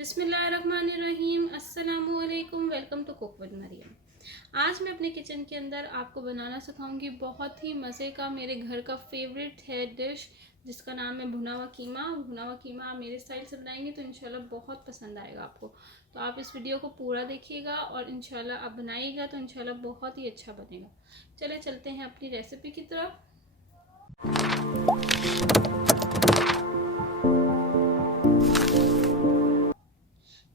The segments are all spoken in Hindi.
बिस्मिल्लाहिर्रहमानिर्रहीम। अस्सलामुअलैकुम। Welcome to cook with Mariam. आज मैं अपने किचन के अंदर आपको बनाना सिखाऊंगी बहुत ही मज़े का, मेरे घर का फेवरेट है डिश जिसका नाम है भुना हुआ कीमा। भुना हुआ कीमा आप मेरे स्टाइल से बनाएंगे तो इंशाल्लाह बहुत पसंद आएगा आपको। तो आप इस वीडियो को पूरा देखिएगा और इंशाल्लाह आप बनाइएगा तो इंशाल्लाह बहुत ही अच्छा बनेगा। चले चलते हैं अपनी रेसिपी की तरफ।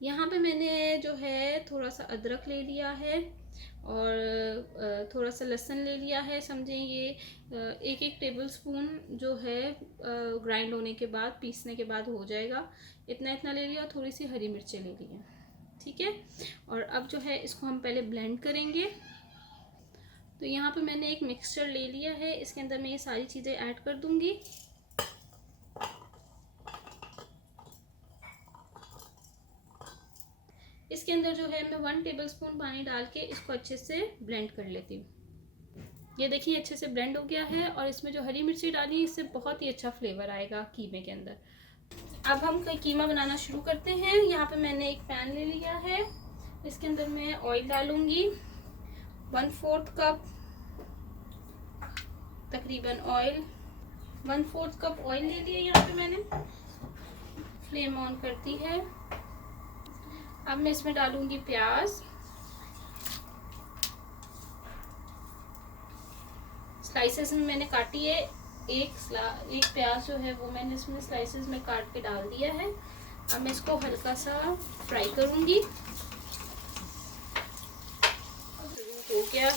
यहाँ पे मैंने जो है थोड़ा सा अदरक ले लिया है और थोड़ा सा लहसुन ले लिया है। समझें ये एक एक टेबल स्पून जो है ग्राइंड होने के बाद, पीसने के बाद हो जाएगा। इतना इतना ले लिया और थोड़ी सी हरी मिर्चें ले ली हैं, ठीक है। और अब जो है इसको हम पहले ब्लेंड करेंगे। तो यहाँ पे मैंने एक मिक्सचर ले लिया है, इसके अंदर मैं ये सारी चीज़ें ऐड कर दूँगी। इसके अंदर जो है मैं 1 टेबलस्पून पानी डाल के इसको अच्छे से ब्लेंड कर लेती हूँ। ये देखिए अच्छे से ब्लेंड हो गया है और इसमें जो हरी मिर्ची डाली इससे बहुत ही अच्छा फ्लेवर आएगा कीमे के अंदर। अब हम कीमा बनाना शुरू करते हैं। यहाँ पे मैंने एक पैन ले लिया है, इसके अंदर मैं ऑयल डालूंगी 1/4 कप तकरीबन ऑयल। 1/4 कप ऑयल ले लिया यहाँ पे मैंने। फ्लेम ऑन करती है। अब मैं इसमें डालूंगी प्याज। स्लाइसेस में मैंने काटी है। एक प्याज जो है वो मैंने इसमें स्लाइसेस में काट के डाल दिया है। अब मैं इसको हल्का सा फ्राई करूंगी। हो गया,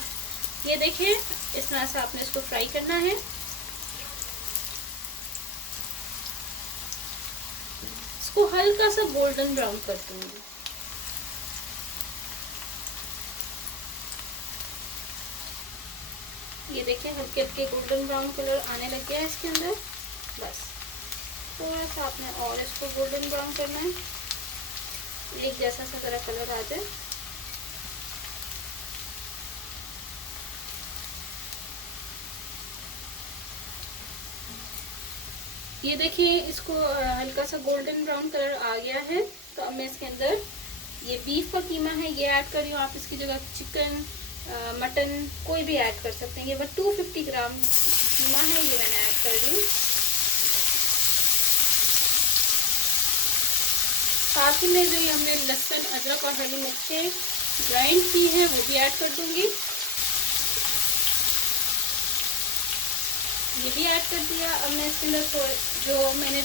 ये देखिए इस तरह से आपने इसको फ्राई करना है। इसको हल्का सा गोल्डन ब्राउन कर दूंगी। ये देखिए हल्के हल्के गोल्डन ब्राउन कलर आने लग गया है इसके अंदर। बस थोड़ा सा आपने और इसको गोल्डन ब्राउन करना है, एक जैसा सा जरा कलर आ जाए। ये देखिए इसको हल्का सा गोल्डन ब्राउन कलर आ गया है। तो अब मैं इसके अंदर ये बीफ का कीमा है ये ऐड कर रही हूँ। आप इसकी जगह चिकन, मटन कोई भी ऐड कर सकते हैं। ये 250 ग्राम कीमा है, ये मैंने ऐड कर दी। साथ ही में जो ये हमने लहसुन, अदरक और हरी मिर्चें ग्राइंड की है वो भी ऐड कर दूंगी। ये भी ऐड कर दिया। अब मैं इसके अंदर जो मैंने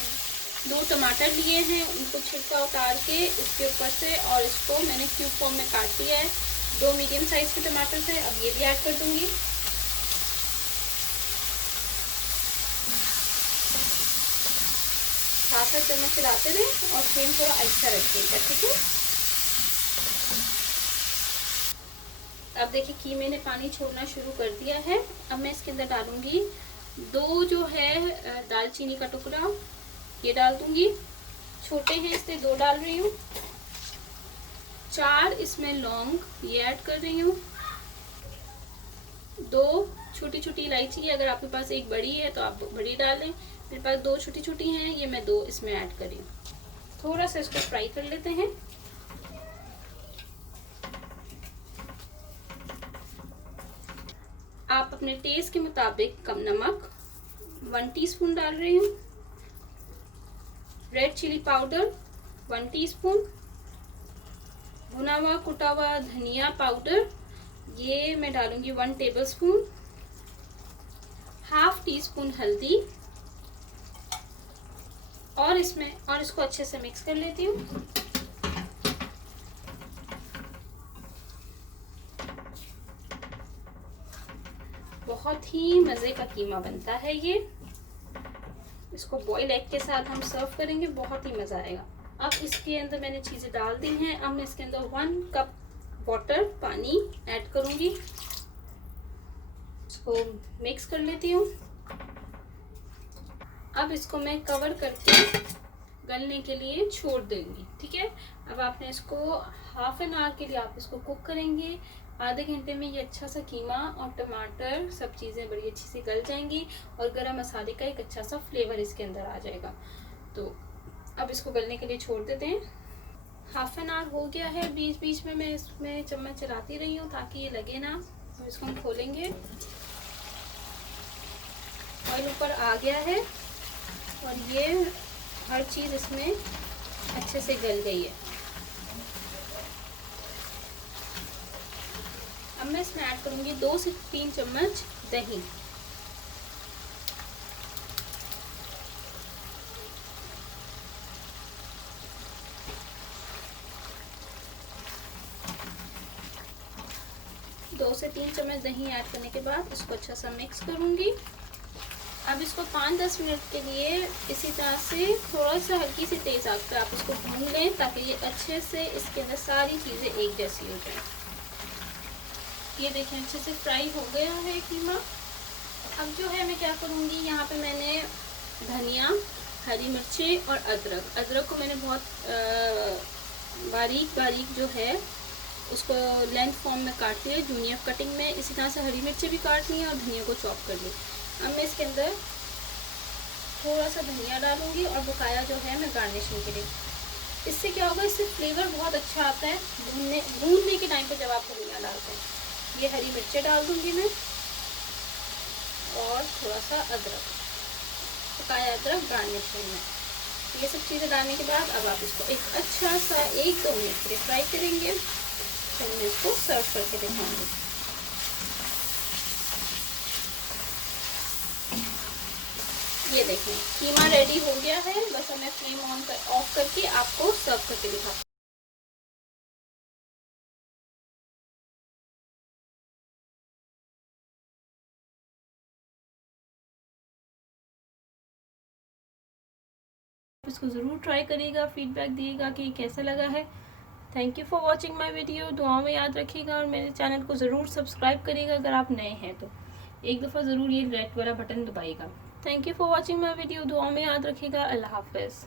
2 टमाटर लिए हैं उनको छिलका उतार के इसके ऊपर से, और इसको मैंने क्यूब फॉर्म में काट दिया है। 2 मीडियम साइज के टमाटर थे। अब ये भी ऐड कर दूंगी। साथ चम्मच चलाते रहें और फ्लेम थोड़ा अच्छा रखिएगा, ठीक है। अब देखिए कीमे ने पानी छोड़ना शुरू कर दिया है। अब मैं इसके अंदर डालूंगी 2 जो है दालचीनी का टुकड़ा, ये डाल दूंगी। छोटे हैं इसलिए 2 डाल रही हूँ। 4 इसमें लौंग ये ऐड कर रही हूँ। 2 छोटी छोटी इलायची, अगर आपके पास एक बड़ी है तो आप बड़ी डालें। मेरे पास 2 छोटी छोटी हैं, ये मैं 2 इसमें ऐड कर रही हूँ। थोड़ा सा इसको फ्राई कर लेते हैं। आप अपने टेस्ट के मुताबिक कम नमक 1 टीस्पून डाल रही हूँ। Red chilli powder 1 teaspoon. भुना हुआ कुटा हुआ धनिया पाउडर ये मैं डालूंगी 1 टेबलस्पून। ½ टीस्पून हल्दी और इसको अच्छे से मिक्स कर लेती हूँ। बहुत ही मज़े का कीमा बनता है ये। इसको बॉयल एग के साथ हम सर्व करेंगे, बहुत ही मज़ा आएगा। अब इसके अंदर मैंने चीज़ें डाल दी हैं। अब मैं इसके अंदर 1 कप वाटर पानी ऐड करूँगी। इसको मिक्स कर लेती हूँ। अब इसको मैं कवर करके गलने के लिए छोड़ देंगी, ठीक है। अब आपने इसको ½ एन आवर के लिए आप इसको कुक करेंगे। आधे घंटे में ये अच्छा सा कीमा और टमाटर सब चीज़ें बड़ी अच्छी से गल जाएंगी और गरम मसाले का एक अच्छा सा फ्लेवर इसके अंदर आ जाएगा। तो अब इसको गलने के लिए छोड़ देते हैं। हाफ एन आवर हो गया है। बीच बीच में मैं इसमें चम्मच चलाती रही हूँ ताकि ये लगे ना। तो इसको हम खोलेंगे। ऑयल ऊपर आ गया है और ये हर चीज़ इसमें अच्छे से गल गई है। अब मैं इसमें ऐड करूँगी 2 से 3 चम्मच दही। दो से 3 चम्मच दही ऐड करने के बाद इसको अच्छा सा मिक्स करूँगी। अब इसको 5-10 मिनट के लिए इसी तरह से थोड़ा सा हल्की सी तेज़ आंच पे आप इसको भून लें ताकि ये अच्छे से इसके अंदर सारी चीज़ें एक जैसी हो जाए। ये देखें अच्छे से फ्राई हो गया है कीमा। अब जो है मैं क्या करूँगी, यहाँ पे मैंने धनिया, हरी मिर्ची और अदरक को मैंने बहुत बारीक बारीक जो है उसको लेंथ फॉर्म में काट लिया, जूनियर कटिंग में। इसी तरह से हरी मिर्ची भी काट ली और धनिया को चॉप कर ली। अब मैं इसके अंदर थोड़ा सा धनिया डालूंगी और बकाया जो है मैं गार्निशिंग के लिए। इससे क्या होगा, इससे फ्लेवर बहुत अच्छा आता है भूनने के टाइम पे जब आप धनिया डालते हैं। ये हरी मिर्चें डाल दूंगी मैं और थोड़ा सा अदरक, पकाया अदरक गार्निशिंग में। ये सब चीज़ें डालने के बाद अब आप इसको एक अच्छा सा 1-2 मिनट के लिए फ्राई करेंगे। फिर मैं इसको सर्व करके दिखाऊंगी। ये देखें कीमा रेडी हो गया है। बस अब मैं फ्लेम ऑफ करके आपको सर्व करके दिखाती हूँ। इसको ज़रूर ट्राई करिएगा, फीडबैक दिएगा कि कैसा लगा है। Thank you for watching my video. दुआ में याद रखिएगा और मेरे चैनल को ज़रूर सब्सक्राइब करिएगा। अगर आप नए हैं तो एक दफ़ा ज़रूर ये रेड वाला बटन दबाइएगा। Thank you for watching my video. दुआ में याद रखिएगा। अल्लाह हाफ़िज़।